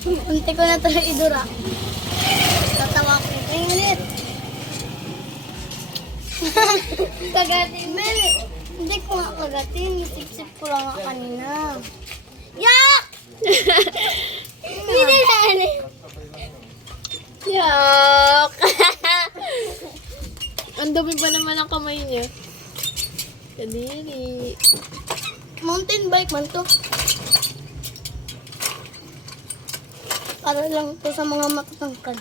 Unti ko na ito idura. Tatawa ko. Ay, ulit. Kagatin. Mel, hindi ko nga kagatin. Sip-sip ko lang nga kanina. Yak! Hindi na yan eh. Yak! Ang dumi pa naman ang kamay niya. Kadiri. Mountain bike man to. Para lang to sa mga matatangkad.